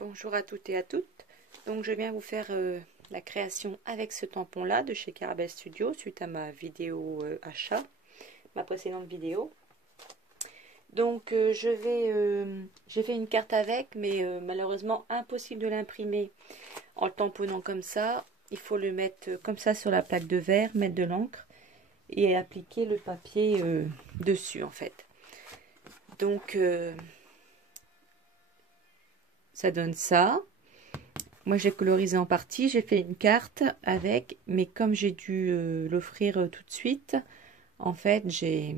Bonjour à toutes et à toutes. Donc je viens vous faire la création avec ce tampon là de chez Caravelle Studio suite à ma vidéo achat, ma précédente vidéo. Donc j'ai fait une carte avec, mais malheureusement impossible de l'imprimer en le tamponnant comme ça. Il faut le mettre comme ça sur la plaque de verre, mettre de l'encre et appliquer le papier dessus en fait. Donc ça donne ça. Moi j'ai colorisé en partie, j'ai fait une carte avec, mais comme j'ai dû l'offrir tout de suite, en fait je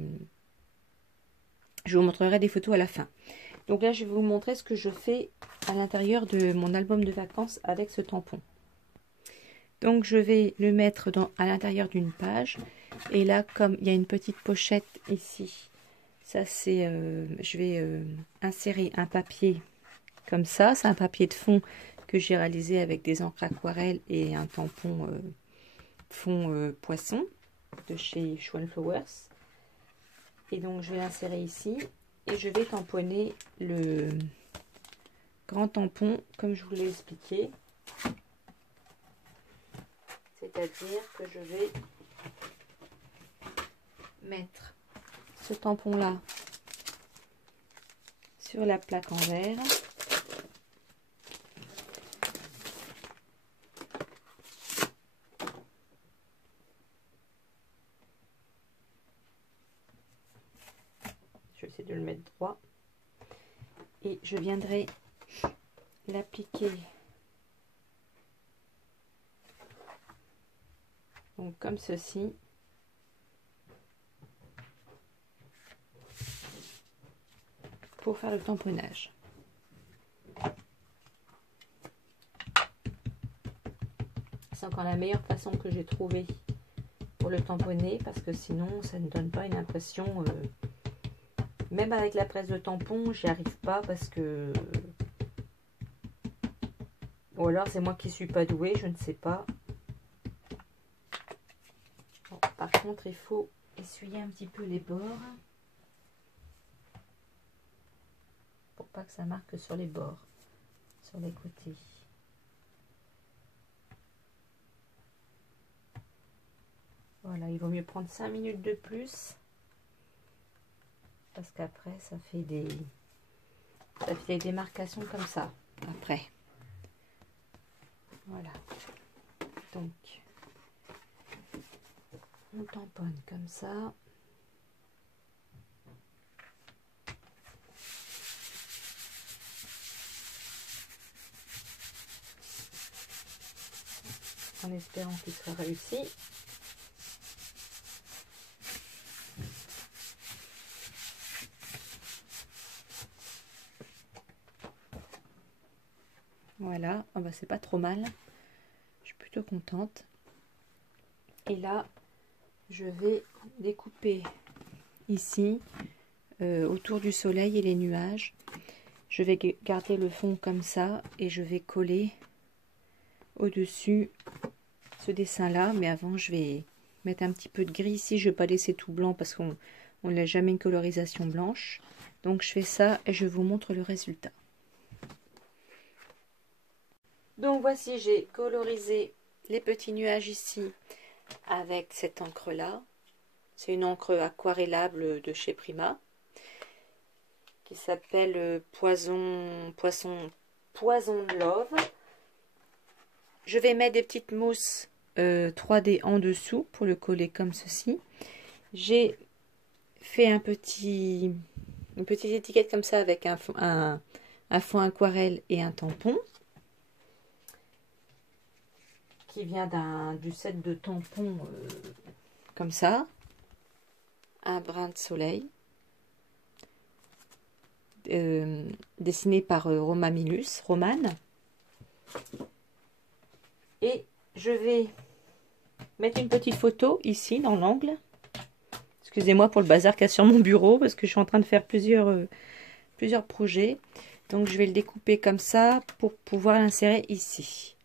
vous montrerai des photos à la fin. Donc là je vais vous montrer ce que je fais à l'intérieur de mon album de vacances avec ce tampon. Donc je vais le mettre à l'intérieur d'une page, et là comme il y a une petite pochette ici, ça c'est, je vais insérer un papier comme ça, c'est un papier de fond que j'ai réalisé avec des encres aquarelles et un tampon fond poisson de chez Schwan Flowers. Et donc je vais l'insérer ici et je vais tamponner le grand tampon comme je vous l'ai expliqué. C'est-à-dire que je vais mettre ce tampon là sur la plaque en verre. Je vais essayer de le mettre droit. Et je viendrai l'appliquer donc comme ceci. Pour faire le tamponnage. C'est encore la meilleure façon que j'ai trouvée pour le tamponner, parce que sinon ça ne donne pas une impression, même avec la presse de tampon j'y arrive pas, parce que ou alors c'est moi qui suis pas douée, je ne sais pas. Bon, par contre il faut essuyer un petit peu les bords pour pas que ça marque sur les bords, sur les côtés. Voilà, il vaut mieux prendre 5 minutes de plus, parce qu'après ça fait des démarcations comme ça après. Voilà, donc on tamponne comme ça. En espérant qu'il soit réussi. Voilà, oh bah c'est pas trop mal. Je suis plutôt contente. Et là, je vais découper ici, autour du soleil et les nuages. Je vais garder le fond comme ça et je vais coller au-dessus ce dessin là, mais avant je vais mettre un petit peu de gris ici. Je vais pas laisser tout blanc parce qu'on n'a jamais une colorisation blanche. Donc je fais ça et je vous montre le résultat. Donc voici, j'ai colorisé les petits nuages ici avec cette encre là. C'est une encre aquarellable de chez Prima qui s'appelle Poison Love. Je vais mettre des petites mousses 3D en dessous pour le coller comme ceci. J'ai fait une petite étiquette comme ça avec un fond aquarelle et un tampon qui vient du set de tampons comme ça. Un brin de soleil dessiné par Romane. Et je vais mettre une petite photo ici dans l'angle. Excusez-moi pour le bazar qu'il y a sur mon bureau, parce que je suis en train de faire plusieurs projets. Donc je vais le découper comme ça pour pouvoir l'insérer ici.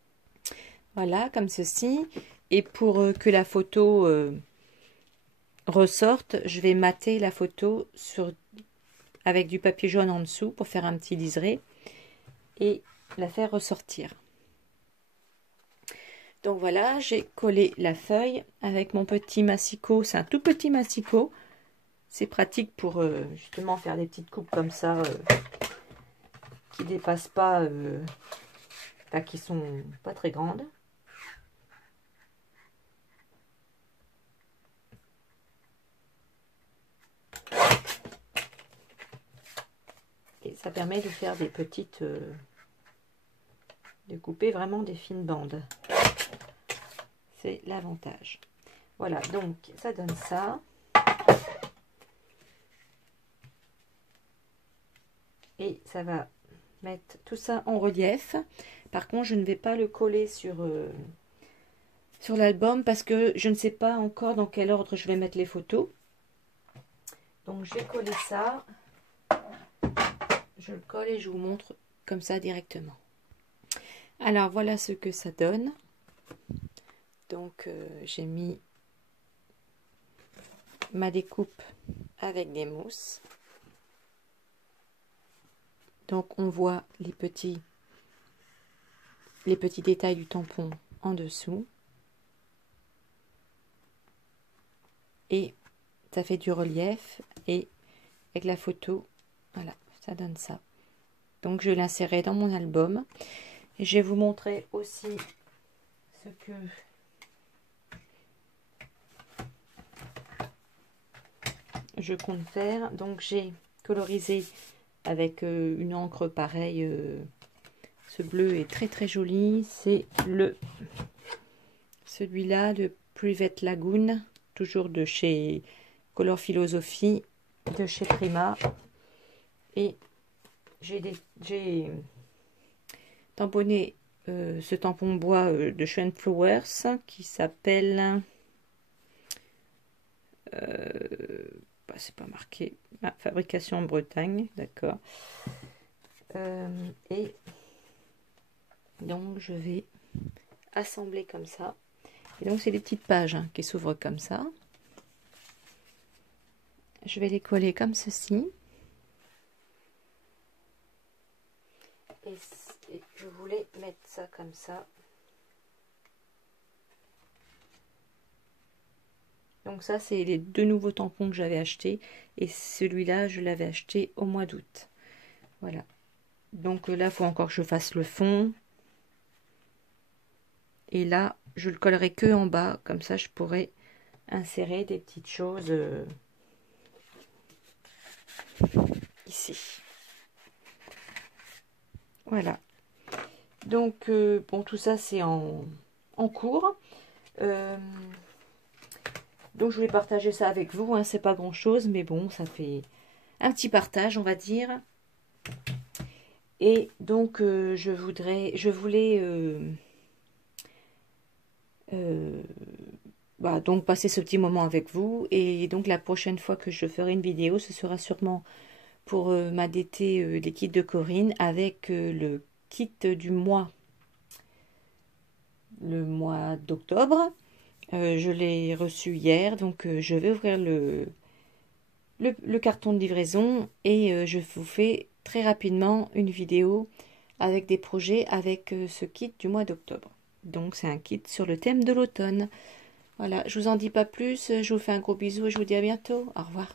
Voilà, comme ceci. Et pour que la photo ressorte, je vais mater la photo avec du papier jaune en dessous pour faire un petit liseré. Et la faire ressortir. Donc voilà, j'ai collé la feuille avec mon petit massicot. C'est un tout petit massicot. C'est pratique pour justement faire des petites coupes comme ça qui dépassent pas, qui sont pas très grandes. Et ça permet de faire des petites, de couper vraiment des fines bandes. C'est l'avantage. Voilà, donc ça donne ça. Et ça va mettre tout ça en relief. Par contre, je ne vais pas le coller sur l'album parce que je ne sais pas encore dans quel ordre je vais mettre les photos. Donc je vais coller ça. Je le colle et je vous montre comme ça directement. Alors voilà ce que ça donne. Donc j'ai mis ma découpe avec des mousses. Donc on voit les petits détails du tampon en dessous. Et ça fait du relief. Et avec la photo, voilà, ça donne ça. Donc je vais l'insérer dans mon album. Et je vais vous montrer aussi ce que je compte faire. Donc j'ai colorisé avec une encre pareille. Ce bleu est très très joli. C'est celui-là de Private Lagoon, toujours de chez Color Philosophie, de chez Prima. Et j'ai tamponné ce tampon bois de Schön Flowers qui s'appelle c'est pas marqué, fabrication en Bretagne, d'accord. Et donc je vais assembler comme ça. Et donc c'est des petites pages qui s'ouvrent comme ça. Je vais les coller comme ceci. Et je voulais mettre ça comme ça. Donc ça, c'est les deux nouveaux tampons que j'avais achetés. Et celui-là, je l'avais acheté au mois d'août. Voilà. Donc là, il faut encore que je fasse le fond. Et là, je le collerai que en bas. Comme ça, je pourrai insérer des petites choses ici. Voilà. Donc, bon, tout ça, c'est en cours. Donc, je voulais partager ça avec vous. Hein. C'est pas grand-chose, mais bon, ça fait un petit partage, on va dire. Et donc, je voulais donc passer ce petit moment avec vous. Et donc, la prochaine fois que je ferai une vidéo, ce sera sûrement pour m'adapter les kits de Corinne avec le kit du mois. Le mois d'octobre. Je l'ai reçu hier, donc je vais ouvrir le carton de livraison et je vous fais très rapidement une vidéo avec des projets avec ce kit du mois d'octobre. Donc c'est un kit sur le thème de l'automne. Voilà, je vous en dis pas plus, je vous fais un gros bisou et je vous dis à bientôt. Au revoir.